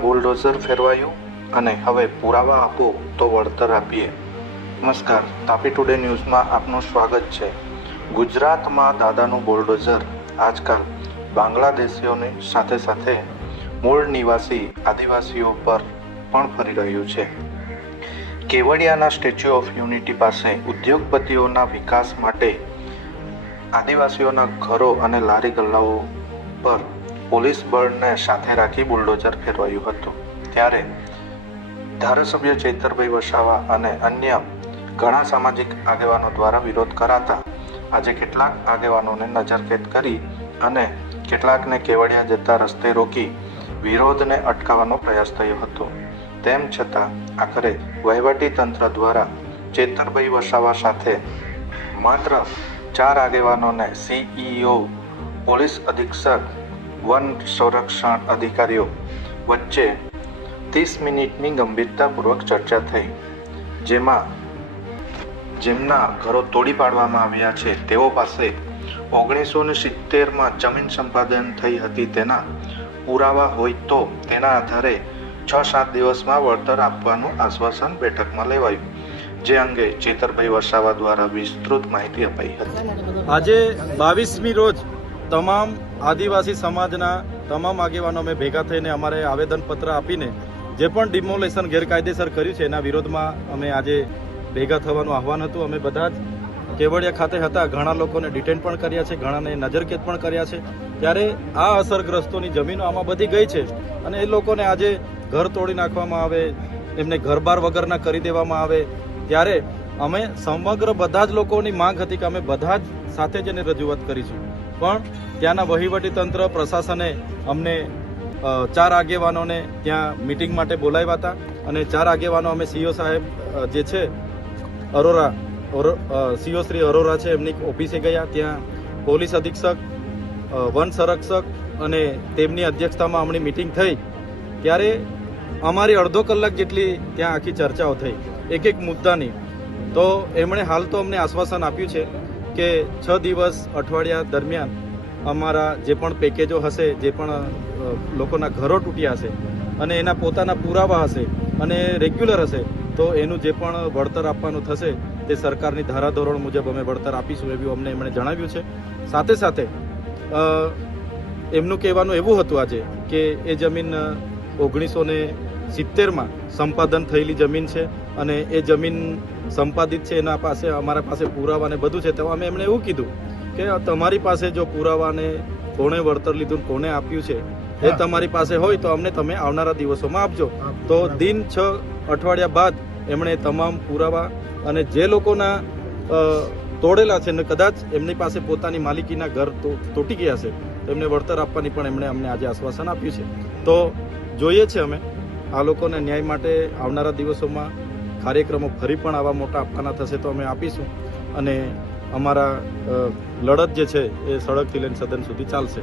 Bulldozer ફેરવાયું અને હવે પુરાવા આપો તો વળતર આપીએ. નમસ્કાર, તાપી ટુડે ન્યૂઝમાં આપનું સ્વાગત છે. ગુજરાતમાં દાદાનું બુલડોઝર આજકાલ બાંગ્લાદેશીઓની સાથે સાથે મૂળ નિવાસી આદિવાસીઓ પર પણ ફરી રહ્યું છે. કેવડિયાના સ્ટેચ્યુ ઓફ યુનિટી પાસે ઉદ્યોગપતિઓના વિકાસ માટે આદિવાસીઓના ઘરો અને લારી ગલ્લાઓ પર પોલીસ બળને સાથે રાખી બુલડોઝર ફેરવાયું હતું. ત્યારે ધારાસભ્ય ચૈતરભાઈ વસાવા અને અન્ય ઘણા સામાજિક આગેવાનો દ્વારા વિરોધ કરાતા આજે કેટલાક આગેવાનોને નજરકેદ કરી અને કેટલાકને કેવડિયા જતા રસ્તે રોકી વિરોધને અટકાવવાનો પ્રયાસ થયો હતો. તેમ છતાં આખરે વહીવટી તંત્ર દ્વારા ચેતરભાઈ વસાવા સાથે માત્ર ચાર આગેવાનોને સીઈઓ પોલીસ અધિક્ષક વન સંરક્ષણ અધિકારીઓ વચ્ચે ત્રીસ મિનિટની ગંભીરતાપૂર્વક ચર્ચા થઈ, જેમાં જેમના ઘરો તોડી પાડવામાં આવ્યા છે, તેઓ પાસે ઓગણીસો ને સિત્તેરમાં જમીન સંપાદન થઈ હતી, તેના પુરાવા હોય તો તેના આધારે છ સાત દિવસમાં વળતર આપવાનું આશ્વાસન બેઠકમાં લેવાયું, જે અંગે ચેતરભાઈ વસાવા દ્વારા વિસ્તૃત માહિતી અપાઈ હતી. આજે બાવીસમી રોજ તમામ આદિવાસી સમાજના તમામ આગેવાનો અમે ભેગા થઈને અમારે આવેદનપત્ર આપીને જે પણ ડિમોલેશન ગેરકાયદેસર કર્યું છે, એના વિરોધમાં અમે આજે ભેગા થવાનું આહવાન હતું. અમે બધા જ કેવડિયા ખાતે હતા. ઘણા લોકોને ડિટેન પણ કર્યા છે, ઘણાને નજરકેદ પણ કર્યા છે. ત્યારે આ અસરગ્રસ્તોની જમીનો આમાં બધી ગઈ છે અને એ લોકોને આજે ઘર તોડી નાખવામાં આવે, એમને ઘરબાર વગરના કરી દેવામાં આવે. ત્યારે અમે સમગ્ર બધા જ લોકોની માંગ હતી કે અમે બધા જ સાથે જઈને રજૂઆત કરીશું. પણ ત્યાંના વહીવટી તંત્ર, પ્રશાસને અમને ચાર આગેવાનોને ત્યાં મિટિંગ માટે બોલાવ્યા હતા અને ચાર આગેવાનો અમે સીઓ સાહેબ જે છે, અરોરા સીઓ શ્રી અરોરા છે, એમની ઓફિસે ગયા. ત્યાં પોલીસ અધિક્ષક વન સંરક્ષક અને તેમની અધ્યક્ષતામાં હમણાં મિટિંગ થઈ. ત્યારે અમારી અડધો કલાક જેટલી ત્યાં આખી ચર્ચાઓ થઈ. એક એક મુદ્દાની. તો એમણે હાલ તો અમને આશ્વાસન આપ્યું છે કે છ દિવસ અઠવાડિયા દરમિયાન અમારા જે પણ પેકેજો હશે, જે પણ લોકોના ઘરો તૂટ્યા હશે અને એના પોતાના પુરાવા હશે અને રેગ્યુલર હશે, તો એનું જે પણ વળતર આપવાનું થશે તે સરકારની ધારાધોરણ મુજબ અમે વળતર આપીશું એવું અમને એમણે જણાવ્યું છે. સાથે સાથે એમનું કહેવાનું એવું હતું આજે કે એ જમીન ઓગણીસો ને સિત્તેરમાં સંપાદન થયેલી જમીન છે અને એ જમીન સંપાદિત છે એના પાસે અમારા પાસે પુરાવા ને બધું છે. તો અમે એમણે એવું કીધું કે તમારી પાસે જો પુરાવાને કોણે વળતર લીધું કોને કોણે આપ્યું છે એ તમારી પાસે હોય તો અમને તમે આવનારા દિવસોમાં આપજો. તો દિન છ અઠવાડિયા બાદ એમણે તમામ પુરાવા અને જે લોકોના તોડેલા છે ને કદાચ એમની પાસે પોતાની માલિકીના ઘર તો- તૂટી ગયા છે એમને વળતર આપવાની પણ એમણે અમને આજે આશ્વાસન આપ્યું છે. તો જોઈએ છે અમે આ લોકોને ન્યાય માટે આવનારા દિવસોમાં કાર્યક્રમો ફરી પણ આવા મોટા આપવાના થશે તો અમે આપીશું. અને અમારા લડત જે છે એ સડકથી લઈને સદન સુધી ચાલશે.